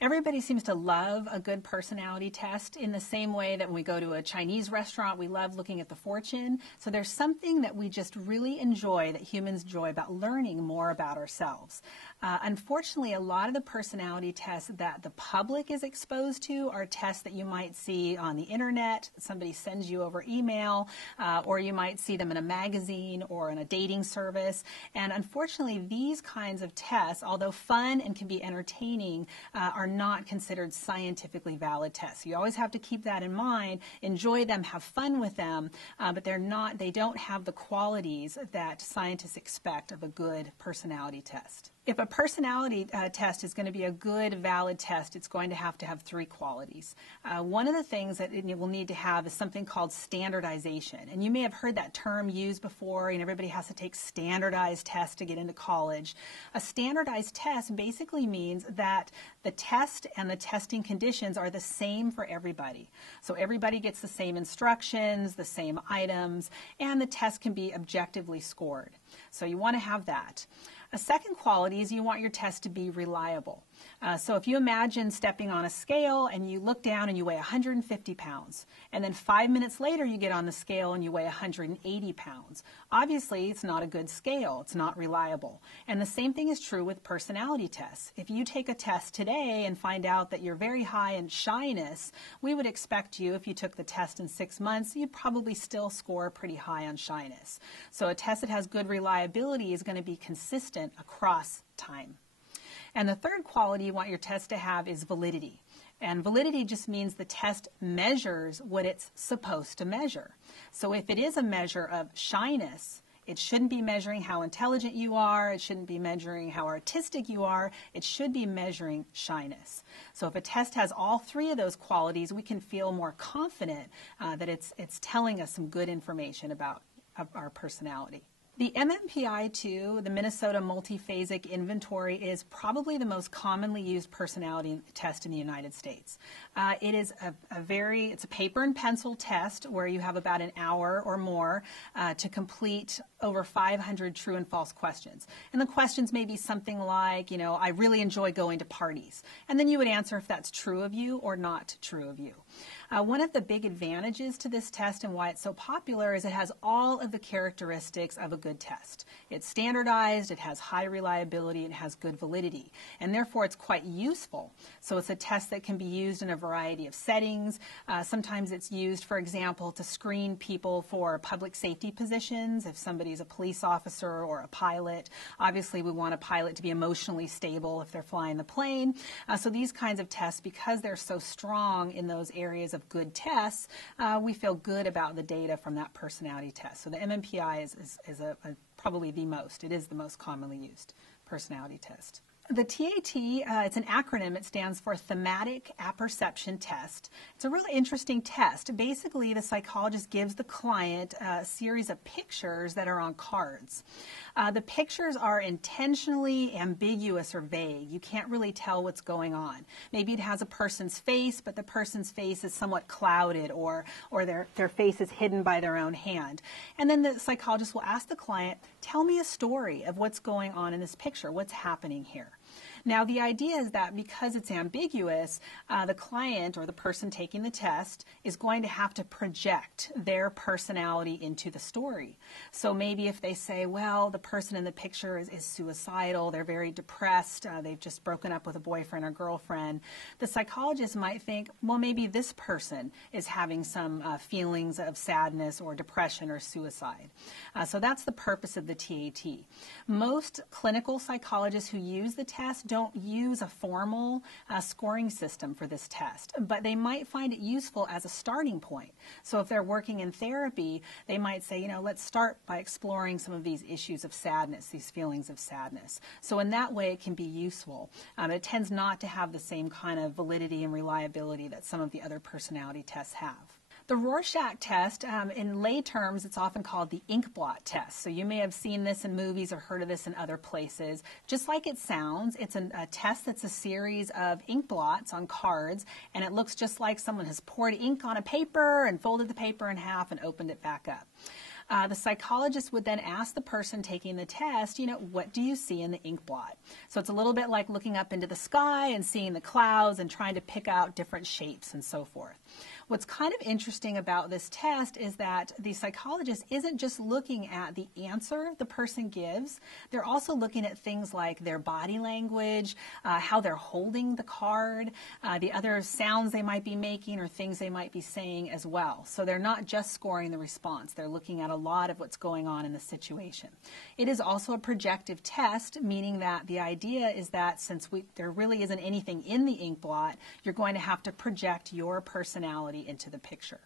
Everybody seems to love a good personality test in the same way that when we go to a Chinese restaurant, we love looking at the fortune. So there's something that we just really enjoy, that humans enjoy, about learning more about ourselves. Unfortunately, a lot of the personality tests that the public is exposed to are tests that you might see on the internet, somebody sends you over email, or you might see them in a magazine or in a dating service. And unfortunately, these kinds of tests, although fun and can be entertaining, are not considered scientifically valid tests. You always have to keep that in mind, enjoy them, have fun with them, but they don't have the qualities that scientists expect of a good personality test. If a personality test is going to be a good, valid test, it's going to have three qualities. One of the things that it will need to have is something called standardization. And you may have heard that term used before, and everybody has to take standardized tests to get into college. A standardized test basically means that the test and the testing conditions are the same for everybody. So everybody gets the same instructions, the same items, and the test can be objectively scored. So you want to have that. A second quality is you want your test to be reliable. So if you imagine stepping on a scale and you look down and you weigh 150 pounds, and then 5 minutes later you get on the scale and you weigh 180 pounds, obviously it's not a good scale, it's not reliable. And the same thing is true with personality tests. If you take a test today and find out that you're very high in shyness, we would expect you, if you took the test in 6 months, you'd probably still score pretty high on shyness. So a test that has good reliability is going to be consistent across time. And the third quality you want your test to have is validity. And validity just means the test measures what it's supposed to measure. So if it is a measure of shyness, it shouldn't be measuring how intelligent you are, it shouldn't be measuring how artistic you are, it should be measuring shyness. So if a test has all three of those qualities, we can feel more confident that it's telling us some good information about our personality. The MMPI-2, the Minnesota Multiphasic Inventory, is probably the most commonly used personality test in the United States. It is it's a paper and pencil test where you have about an hour or more to complete over 500 true and false questions. And the questions may be something like, I really enjoy going to parties. And then you would answer if that's true of you or not true of you. One of the big advantages to this test and why it's so popular is it has all of the characteristics of a good test. It's standardized, it has high reliability, it has good validity, and therefore it's quite useful. So it's a test that can be used in a variety of settings. Sometimes it's used, for example, to screen people for public safety positions. If somebody's a police officer or a pilot, obviously we want a pilot to be emotionally stable if they're flying the plane. So these kinds of tests, because they're so strong in those areas of good tests, we feel good about the data from that personality test. So the MMPI is probably it is the most commonly used personality test. The TAT, it's an acronym. It stands for Thematic Apperception Test. It's a really interesting test. Basically, the psychologist gives the client a series of pictures that are on cards. The pictures are intentionally ambiguous or vague. You can't really tell what's going on. Maybe it has a person's face, but the person's face is somewhat clouded, or their face is hidden by their own hand. And then the psychologist will ask the client, tell me a story of what's going on in this picture. What's happening here? Now, the idea is that because it's ambiguous, the client or the person taking the test is going to have to project their personality into the story. So maybe if they say, well, the person in the picture is suicidal, they're very depressed, they've just broken up with a boyfriend or girlfriend, the psychologist might think, well, maybe this person is having some feelings of sadness or depression or suicide. So that's the purpose of the TAT. Most clinical psychologists who use the test don't use a formal scoring system for this test, but they might find it useful as a starting point. So if they're working in therapy, they might say, let's start by exploring some of these issues of sadness, these feelings of sadness. So in that way, it can be useful. It tends not to have the same kind of validity and reliability that some of the other personality tests have. The Rorschach test, in lay terms, it's often called the ink blot test. So you may have seen this in movies or heard of this in other places. Just like it sounds, it's a test that's a series of ink blots on cards, and it looks just like someone has poured ink on a paper and folded the paper in half and opened it back up. the psychologist would then ask the person taking the test, what do you see in the ink blot? So it's a little bit like looking up into the sky and seeing the clouds and trying to pick out different shapes and so forth. What's kind of interesting about this test is that the psychologist isn't just looking at the answer the person gives. They're also looking at things like their body language, how they're holding the card, the other sounds they might be making or things they might be saying as well. So they're not just scoring the response. They're looking at a lot of what's going on in the situation. It is also a projective test, meaning that the idea is that since there really isn't anything in the ink blot, you're going to have to project your personality into the picture.